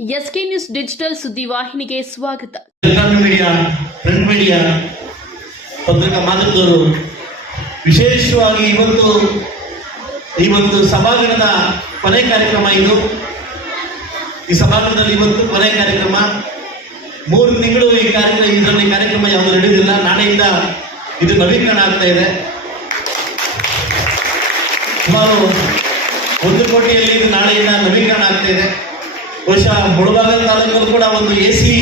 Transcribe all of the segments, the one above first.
SK news digital ಸುದ್ದಿವಾಹಿನಿಗೆ ಸ್ವಾಗತ. Media, print media, ಪತ್ರಿಕಾ ಮಾಧ್ಯಮದವರು ವಿಶೇಷವಾಗಿ ಇವತ್ತು ಈ ಒಂದು ಸಭಾಗಣದ ಕೊನೆ ಕಾರ್ಯಕ್ರಮ ಇದು. ಈ ಸಭಾಗಣದಲ್ಲಿ ಇವತ್ತು ಕೊನೆ ಕಾರ್ಯಕ್ರಮ. ಮೂರು ತಿಂಗಳು ಈ ಕಾರ್ಯಕ್ರಮ, ಇದರಲ್ಲಿ ಕಾರ್ಯಕ್ರಮ ಯಾವುದು ನಡೆಯುವುದಿಲ್ಲ ನಾಳೆಯಿಂದ ಇದು ನವೀಕರಣ ಆಗ್ತಾ ಇದೆ. ಸುಮಾರು ಒಂದು ಕೋಟಿಯಲ್ಲಿ ಇದು ನಾಳೆಯಿಂದ ನವೀಕರಣ ಆಗ್ತಾ ಇದೆ. ಬಹುಶಃ ಮುಳಬಾಗಲ್ ತಾಲೂಕಲ್ಲಿ ಕೂಡ ಒಂದು ಎ ಸಿ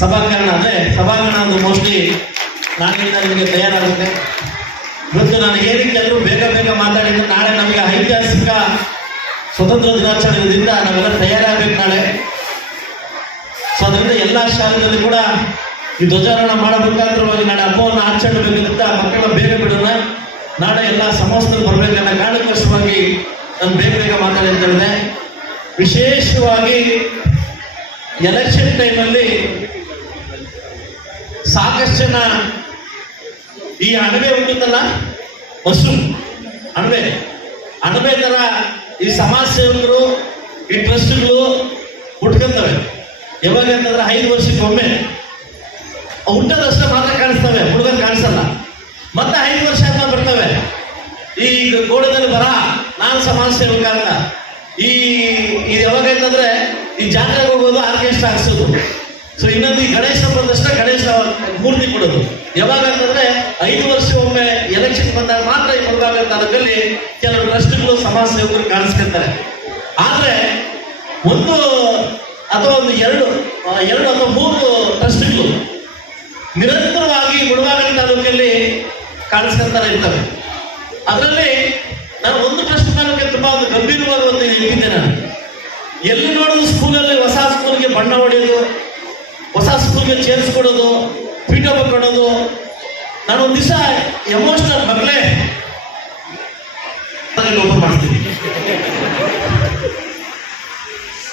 ಸಭಾಂಗಣ, ಅಂದರೆ ಸಭಾಂಗಣ ಒಂದು ಮೋಸ್ಟ್ಲಿ ನಾಳೆಯಿಂದ ನಿಮಗೆ ತಯಾರಾಗುತ್ತೆ. ಇವತ್ತು ನಾನು ಏನಕ್ಕೆ ಎಲ್ಲರೂ ಬೇಗ ಬೇಗ ಮಾತಾಡಿದ್ರೆ ನಾಳೆ ನಮಗೆ ಐತಿಹಾಸಿಕ ಸ್ವತಂತ್ರ ದಿನಾಚರಣೆಯಿಂದ ನಾವೆಲ್ಲ ತಯಾರಾಗಬೇಕು ನಾಳೆ. ಸೊ ಅದರಿಂದ ಎಲ್ಲ ಶಾಲೆಗಳಲ್ಲಿ ಕೂಡ ಈ ಧ್ವಜಾರೋಹಣ ಮಾಡಬೇಕಾದ್ರೂ ನಾಳೆ ಹಬ್ಬವನ್ನು ಆಚರಣೆಬೇಕಂತ ಮಕ್ಕಳ ಬೇಗ ಬಿಡೋಣ. ನಾಳೆ ಎಲ್ಲ ಸಮಸ್ಯೆ ಬರಬೇಕನ್ನ ಕಾರಣಕ್ಕೋಸ್ಕರವಾಗಿ ನಾನು ಬೇಗ ಬೇಗ ಮಾತಾಡಿದ್ದೇನೆ ವಿಶೇಷವಾಗಿ ಎಲೆಕ್ಷನ್ ಟೈಮಲ್ಲಿ ಸಾಕಷ್ಟು ಜನ ಈ ಅಣಬೆ ಹುಟ್ಟುತ್ತಲ್ಲ? ಹಸು ಅಣಬೆ. ಅಣಬೆ ಥರ ಈ ಸಮಾಜ ಸೇವಕರು ಈ ಟ್ರಸ್ಟ್ಗಳು ಹುಟ್ಕೊಂತವೆ ಯಾವಾಗ ಅಂತಂದ್ರೆ ಐದು ವರ್ಷಕ್ಕೊಮ್ಮೆ. ಹುಟ್ಟೋದಷ್ಟೇ ಮಾತ್ರ ಕಾಣಿಸ್ತವೆ. ಹುಡುಗನ್ ಕಾಣಿಸಲ್ಲ. ಮತ್ತೆ ಐದು ವರ್ಷ ಅಂತ ಬರ್ತವೆ. ಈಗ ಗೋಡದಲ್ಲಿ ಬರ. ನಾನು ಸಮಾಜ ಸೇವಕ ಅಂತ. ಈ ಇದು ಯಾವಾಗ ಅಂತಂದ್ರೆ ಈ ಜಾತ್ರೆಗೆ ಹೋಗೋದು ಆರ್ಕೆಸ್ಟ್ರಾ ಹಾಕ್ಸೋದು ಸೊ ಇನ್ನೊಂದು ಈ ಗಣೇಶ ಬಂದಷ್ಟ ಗಣೇಶ ಮೂರ್ತಿ ಕೊಡೋದು. ಯಾವಾಗ ಅಂತಂದ್ರೆ ಐದು ವರ್ಷ ಒಮ್ಮೆ ಎಲೆಕ್ಷನ್ ಬಂದಾಗ ಮಾತ್ರ ಈ ಮುಳುಗಾಗ ತಾಲೂಕಲ್ಲಿ ಕೆಲವು ಟ್ರಸ್ಟ್ಗಳು ಸಮಾಜ ಸೇವಕರು ಕಾಣಿಸ್ಕೊಂತಾರೆ ಆದ್ರೆ ಒಂದು ಅಥವಾ ಒಂದು ಎರಡು ಎರಡು ಅಥವಾ ಮೂರು ಟ್ರಸ್ಟ್ಗಳು ನಿರಂತರವಾಗಿ ಮುಳುಗಾಗ ತಾಲೂಕಲ್ಲಿ ಕಾಣಿಸ್ಕೊಂತಾರೆ ಇರ್ತವೆ. ಅದರಲ್ಲಿ ನಾನು ಒಂದು ಟ್ರಸ್ಟ್ ತಾಲೂಕಿಗೆ ತುಂಬಾ ಒಂದು ಗಂಭೀರವಾದ ಒಂದು ಇಟ್ಟಿದ್ದೆ ನಾನು ಎಲ್ಲಿ ನೋಡಿದ್ರು ಸ್ಕೂಲಲ್ಲಿ ಹೊಸ ಸ್ಕೂಲ್ಗೆ ಬಣ್ಣ ಹೊಡೆಯೋದು, ಹೊಸ ಸ್ಕೂಲ್ಗೆ ಸೇರಿಸ್ಕೊಡೋದು ಪೀಠ ಕೊಡೋದು ನಾನು ಒಂದು ದಿವಸ ಎಮೋಷನಲ್ ಮಗಳೇ ಮಾಡ್ತೀನಿ.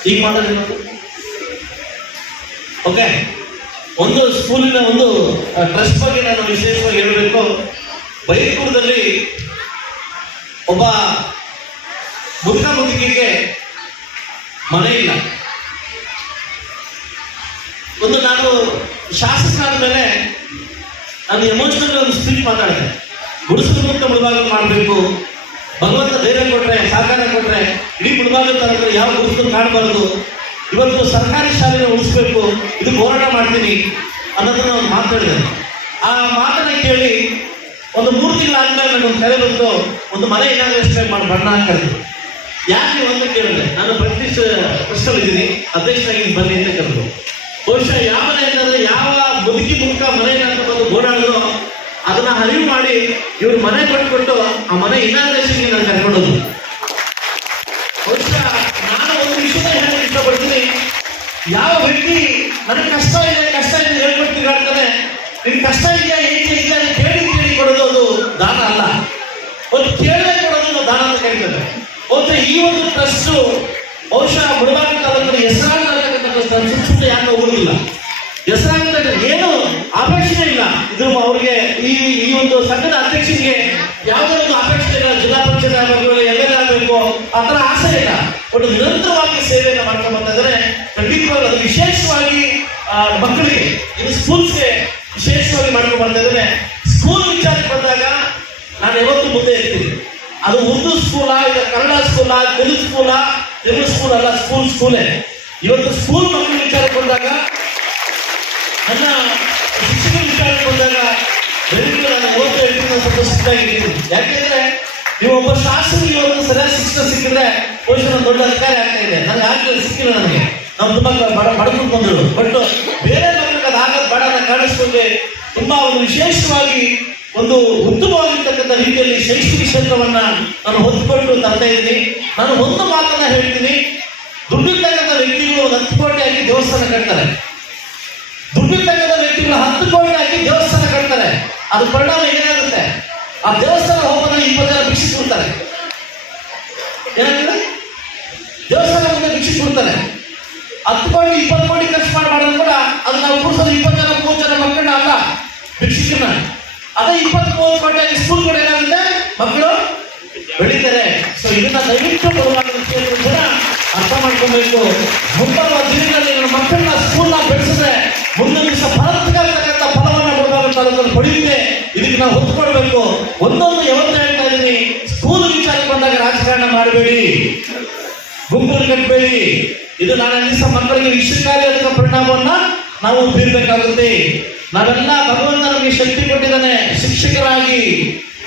ಈಗ ಮಾಡೋದು ಓಕೆ ಒಂದು ಸ್ಕೂಲಿನ ಒಂದು ಟ್ರಸ್ಟ್ ಬಗ್ಗೆ ನಾನು ವಿಶೇಷವಾಗಿ ಹೇಳಬೇಕು. ಬೈಕೂರದಲ್ಲಿ ಒಬ್ಬ ಮುದುಕ ಮುದುಕಿಗೆ ಮನೆ ಇಲ್ಲ. ಒಂದು ನಾನು ಶಾಸಕರಾದ ಮೇಲೆ ನಾನು ಎಮೋಷನಲ್ ಒಂದು ಸ್ಥಿತಿ ಮಾತಾಡಿದೆ ಗುಡಿಸಲು ಮುಕ್ತ ಮುಳುಭಾಗ ಮಾಡಬೇಕು. ಭಗವಂತ ಧೈರ್ಯ ಕೊಟ್ಟರೆ ಸಹಕಾರ ಕೊಟ್ಟರೆ ಇಡೀ ಮುಳುಭಾಗ ತಂದ್ರೆ ಯಾವ ಗುರುತು ಕಾಣಬಾರದು. ಇವತ್ತು ಸರ್ಕಾರಿ ಶಾಲೆನ ಉಳಿಸ್ಬೇಕು. ಇದು ಹೋರಾಟ ಮಾಡ್ತೀನಿ ಅನ್ನೋದನ್ನು ನಾನು ಮಾತಾಡಿದೆ ಆ ಮಾತನ್ನ ಕೇಳಿ ಒಂದು ಮೂರು ತಿಂಗಳಾದ್ಮೇಲೆ ನನಗೊಂದು ಕರೆ ಬಂದು ಒಂದು ಮನೆ ಇನಾಗ್ರೇಷನ್ ಮಾಡಿ ಬಣ್ಣ ಹಾಕಿದ್ರು ಯಾಕೆ ಒಂದು ಕೇಳಿದೆ ನಾನು ಪ್ರತಿಷ್ಠ ಪ್ರಶ್ನೆ ಇದ್ದೀನಿ ಅಧ್ಯಕ್ಷರಾಗಿ ಬನ್ನಿ ಅಂತ ಕರೆದು ಬಹುಶಃ ಯಾವ ಮನೆ ಅಂತಂದ್ರೆ ಯಾವ ಬದುಕಿ ಮುಖ ಮನೆ ಅಂತ ಬಂದು ಓಡಾಡಿದ್ರು, ಅದನ್ನ ಅರಿವು ಮಾಡಿ ಇವ್ರು ಮನೆ ಕೊಟ್ಬಿಟ್ಟು ಆ ಮನೆ ಇನಾಗ್ರೇಷನ್ಗೆ ನಾನು ಕರ್ಕೊಂಡೋದು ಬಹುಶಃ ನಾನು ಒಂದು ವಿಷಯ ಹೇಳಕ್ಕೆ ಇಷ್ಟಪಡ್ತೀನಿ. ಯಾವ ವ್ಯಕ್ತಿ, ನನಗೆ ಕಷ್ಟ ಇದೆ ಕಷ್ಟ ಇದೆ ಹೇಳ್ಕೊಡ್ತೀವಿ ಹೇಳ್ತಾರೆ ನಿಮ್ಗೆ ಕಷ್ಟ ಇದೆಯಾ ಏಕೆ ಇದೆಯಾ ಕೇಳಿ ಕೇಳಿ ಕೊಡೋದು ಅದು ದಾನ ಅಲ್ಲ. ಒಂದು ಕೇಳದೆ ಕೊಡೋದು ದಾನ ಅಂತ ಕರೀತಾರೆ. ಬಹುಶಃ ಈ ಒಂದು ಟ್ರಸ್ಟ್ ಬಹುಶಃ ಮುಳಬಾಗ ತಾಲೂಕಿನ ಹೆಸರಾಗತಕ್ಕಂಥ ಸಂಸ್ಕೃತಿ ಯಾಕೆ ಹೋಗೋದಿಲ್ಲ. ಹೆಸರಾಗ ಏನು ಅಪೇಕ್ಷೆ ಇಲ್ಲ. ಇದು ಅವ್ರಿಗೆ ಈ ಈ ಒಂದು ಸಂಘದ ಅಧ್ಯಕ್ಷರಿಗೆ ಯಾವುದೇ ಒಂದು ಅಪೇಕ್ಷೆ ಇಲ್ಲ. ಜಿಲ್ಲಾ ಪಂಚಾಯತ್ ಆಗಬೇಕು ಎಂ ಎಲ್ ಆಗಬೇಕು? ಆ ಥರ ಆಸೆ ಇಲ್ಲ. ಬಟ್ ನಿರಂತರವಾಗಿ ಸೇವೆಯನ್ನು ಮಾಡ್ಕೊಂಡು ಬಂತಂದ್ರೆ ಖಂಡಿತವಾಗಿ ಅದು ವಿಶೇಷವಾಗಿ ಮಕ್ಕಳಿಗೆ ಇದು ಸ್ಕೂಲ್ಸ್ಗೆ ವಿಶೇಷವಾಗಿ ಮಾಡ್ಕೊಂಡು ಬರ್ತಾ ಸ್ಕೂಲ್ ವಿಚಾರಕ್ಕೆ ಬಂದಾಗ ನಾನು ಯಾವತ್ತೂ ಮುಂದೆ ಇರ್ತೀನಿ. ಅದು ಉರ್ದು ಸ್ಕೂಲಾ ಇಲ್ಲ, ಕನ್ನಡ ಸ್ಕೂಲಾ ತೆಲುಗು ಸ್ಕೂಲಾ ತೆಲುಗು ಸ್ಕೂಲ್ ಅಲ್ಲ ಸ್ಕೂಲ್ ಸ್ಕೂಲೇ ಇವತ್ತು ಸ್ಕೂಲ್ ಮಕ್ಕಳ ವಿಚಾರ ಬಂದಾಗ, ನನ್ನ ಶಿಕ್ಷಕರ ವಿಚಾರ ಬಂದಾಗ ನಾನು ಓದ್ತಾ ಇರ್ತೀನಿ ನಾನು ಸ್ವಲ್ಪ ಯಾಕೆಂದ್ರೆ ನೀವು ಒಬ್ಬ ಶಾಸಕರಿಗೆ ಒಂದು ಸರಿಯಾದ ಶಿಕ್ಷಣ ಸಿಕ್ಕಿದ್ರೆ ಬಹುಶಃ ನಾನು ದೊಡ್ಡ ಅಧಿಕಾರಿ ಆಗ್ತಾ ಇದೆ. ನನಗೆ ಆಗಲಿಲ್ಲ ಸಿಕ್ಕಿಲ್ಲ ನನಗೆ. ನಾವು ತುಂಬಾ ಬಡ ಬಡಕೊಂಡು ಬಂದಳು ಬಟ್ ಬೇರೆ ಮಕ್ಕಳಿಗೆ ಅದು ಆಗೋದು ಬೇಡ ಅಂತ ಕಾಣಿಸ್ಕೊಂಡೆ ತುಂಬಾ ಒಂದು ವಿಶೇಷವಾಗಿ ಒಂದು ಉತ್ತಮವಾಗಿರ್ತಕ್ಕಂಥ ರೀತಿಯಲ್ಲಿ ಶೈಕ್ಷಣಿಕ ಕ್ಷೇತ್ರವನ್ನ ನಾನು ಹೊಂದಿಕೊಂಡು ತರ್ತಾ ಇದ್ದೀನಿ. ನಾನು ಒಂದು ಮಾತನ್ನ ಹೇಳ್ತೀನಿ. ದುಡ್ಡಿರ್ತಕ್ಕಂಥ ವ್ಯಕ್ತಿಗಳು ಒಂದು ಹತ್ತು ಕೋಟಿ ಹಾಕಿ ದೇವಸ್ಥಾನ ಕಟ್ತಾರೆ. ದುಡ್ಡಿರ್ತಕ್ಕಂಥ ವ್ಯಕ್ತಿಗಳು ಹತ್ತು ಕೋಟಿ ಹಾಕಿ ದೇವಸ್ಥಾನ ಕಟ್ತಾರೆ. ಅದು ಪರಿಣಾಮ ಏನಾಗುತ್ತೆ? ಆ ದೇವಸ್ಥಾನ ಹೋಗೋದ್ರೆ ಇಪ್ಪತ್ತು ಜನ ಭಿಕ್ಷೆ ಕೊಡ್ತಾರೆ ಏನಾಗಿದೆ ದೇವಸ್ಥಾನ ಮುಂದೆ ಭಿಕ್ಷೆ ಕೊಡ್ತಾರೆ ಹತ್ತು ಕೋಟಿ, ಇಪ್ಪತ್ತು ಕೋಟಿ ಖರ್ಚು ಮಾಡಿ ಮಾಡಿದ್ರು ಕೂಡ ಅದು ನಾವು ಕೂರ್ಸೋದು ಇಪ್ಪತ್ತು ಜನ, ಮೂವತ್ತು ಜನ ಮಕ್ಕಳನ್ನ ಅಲ್ಲ ಭಿಕ್ಷಕನ ಅದೇ ಇಪ್ಪತ್ತ್ ಮೂರು ಗಂಟೆ ಸ್ಕೂಲ್ ಕೂಡ ಏನಾಗುತ್ತೆ? ಮಕ್ಕಳು ಬೆಳಿತಾರೆ. ಸೊ ಇದನ್ನ ದಯವಿಟ್ಟು ಬರುವಾಗ ಜನ ಅರ್ಥ ಮಾಡ್ಕೋಬೇಕು. ಮುಂಬರುವ ದಿನಗಳಲ್ಲಿ ನನ್ನ ಮಕ್ಕಳನ್ನ ಸ್ಕೂಲ್ನ ಬೆಳೆಸಿದ್ರೆ ಮುಂದಿನ ದಿವಸ ಭಾರತಕ್ಕಂತ ಫಲವನ್ನ ಕೊಡಬೇಕು ಅದನ್ನು ಪಡೆಯುತ್ತೆ ಇದಕ್ಕೆ ನಾವು ಹೊತ್ಕೊಳ್ಬೇಕು ಒಂದೊಂದು ಯಾವತ್ತ ಹೇಳ್ತಾ ಇದ್ದೀನಿ. ಸ್ಕೂಲ್ ವಿಚಾರಕ್ಕೆ ಬಂದಾಗ ರಾಜಕಾರಣ ಮಾಡಬೇಡಿ. ಗುಂಪು ಕಟ್ಟಬೇಡಿ ಇದು ನಾನು ದಿವಸ ಮಕ್ಕಳಿಗೆ ವಿಷಕಾರಿ ಪರಿಣಾಮವನ್ನ ನಾವು ಬೀರ್ಬೇಕಾಗುತ್ತೆ. ನಾವೆಲ್ಲ ಭಗವಂತ ನಮಗೆ ಶಕ್ತಿ ಕೊಟ್ಟಿದ್ದಾನೆ. ಶಿಕ್ಷಕರಾಗಿ,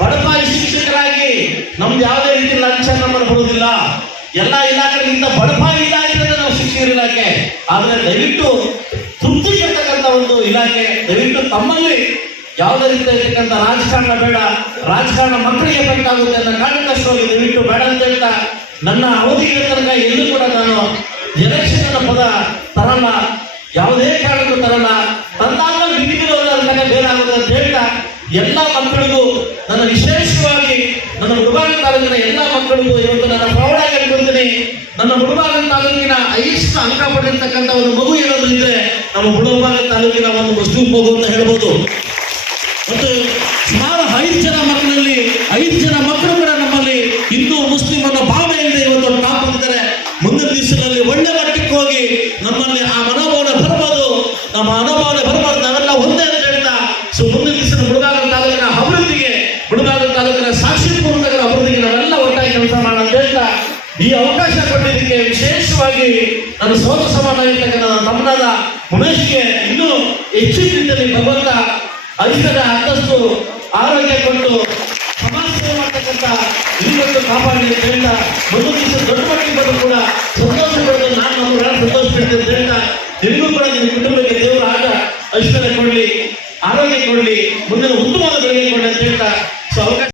ಬಡಪಾಯಿ ಶಿಕ್ಷಕರಾಗಿ. ನಮ್ದು ಯಾವುದೇ ರೀತಿ ಲಂಚ ನಮ್ಮನ್ನು ಬರುವುದಿಲ್ಲ ಎಲ್ಲ ಇಲಾಖೆಗಳಿಂದ ಬಡಪಾಯಿ ಇಲಾಖೆ ನಾವು ಶಿಕ್ಷಕರ ಇಲಾಖೆ. ಆದರೆ ದಯವಿಟ್ಟು ತೃಪ್ತಿ ಇರ್ತಕ್ಕಂಥ ಒಂದು ಇಲಾಖೆ, ದಯವಿಟ್ಟು ತಮ್ಮಲ್ಲಿ ಯಾವುದೇ ರೀತಿ ಇರ್ತಕ್ಕಂಥ ರಾಜಕಾರಣ ಬೇಡ. ರಾಜಕಾರಣ ಮಕ್ಕಳಿಗೆ ಬೇಕಾಗುತ್ತೆ ಅನ್ನೋ ಕಾರಣಕ್ಕಷ್ಟವಾಗಿ ದಯವಿಟ್ಟು ಬೇಡ ಅಂತ ಹೇಳ್ತಾ ನನ್ನ ಅವಧಿಗೆ ತನಕ ಎಲ್ಲೂ ಕೂಡ ನಾನು ಎಲೆಕ್ಷನ್ ಪದ ತರಲ್ಲ. ಯಾವುದೇ ಕಾರಣಕ್ಕೂ ತರಲ್ಲ. ತಂದಾಗ ತನಕ ಅಂತ ಹೇಳ್ತಾ ಎಲ್ಲ ಮಕ್ಕಳಿಗೂ ನನ್ನ ವಿಶೇಷವಾಗಿ ನನ್ನ ಮುಳುಬಾಗ ತಾಲೂಕಿನ ಎಲ್ಲ ಮಕ್ಕಳಿಗೂ ಇವತ್ತು ನನ್ನ ಪ್ರೌಢಾಗಿ ಅನ್ಕೊಳ್ತೀನಿ ನನ್ನ ಮುಳುಬಾಗ ತಾಲೂಕಿನ ಐಷ್ಟ ಅಂಕ ಪಡೆದಿರ್ತಕ್ಕಂಥ ಒಂದು ಮಗು ಇದ್ರೆ ನಮ್ಮ ಮುಳುಬಾಗ ತಾಲೂಕಿನ ಒಂದು ಮುಸ್ಲಿಂ ಮಗು ಅಂತ ಹೇಳ್ಬೋದು. ಮತ್ತು ಸುಮಾರು ಐದು ಜನ ಮಕ್ಕಳಲ್ಲಿ, ಐದು ಜನ ಮಕ್ಕಳು ಕೂಡ ನಮ್ಮಲ್ಲಿ ಹಿಂದೂ, ಮುಸ್ಲಿಂ ಅನ್ನೋ ಭಾವನೆಯಿಂದ ಇವತ್ತು ಟಾಪ್ ಮುಂದಿನ ದಿವಸದಲ್ಲಿ ಒಳ್ಳೆ ಮಟ್ಟಕ್ಕೆ ಹೋಗಿ ನಮ್ಮಲ್ಲಿ ಆ ಅವಕಾಶ ವಿಶೇಷವಾಗಿ ನನ್ನ ಸೋತ ಸಮಾನವಾಗಿರ್ತಕ್ಕಂಥ ನನ್ನ ತಮ್ಮನಾದ ಉಮೇಶ್ಗೆ ಇನ್ನೂ ಹೆಚ್ಚಿನ ರೀತಿಯಲ್ಲಿ ಭಗವಂತ ಅಧಿಕದ ಅಂತಸ್ತು ಆರೋಗ್ಯ ಕೊಟ್ಟು ಸಮಾಜ ಸೇವೆ ಮಾಡ್ತಕ್ಕಂಥ ಇವತ್ತು ಕಾಪಾಡಲಿ ಅಂತ ಹೇಳ್ತಾ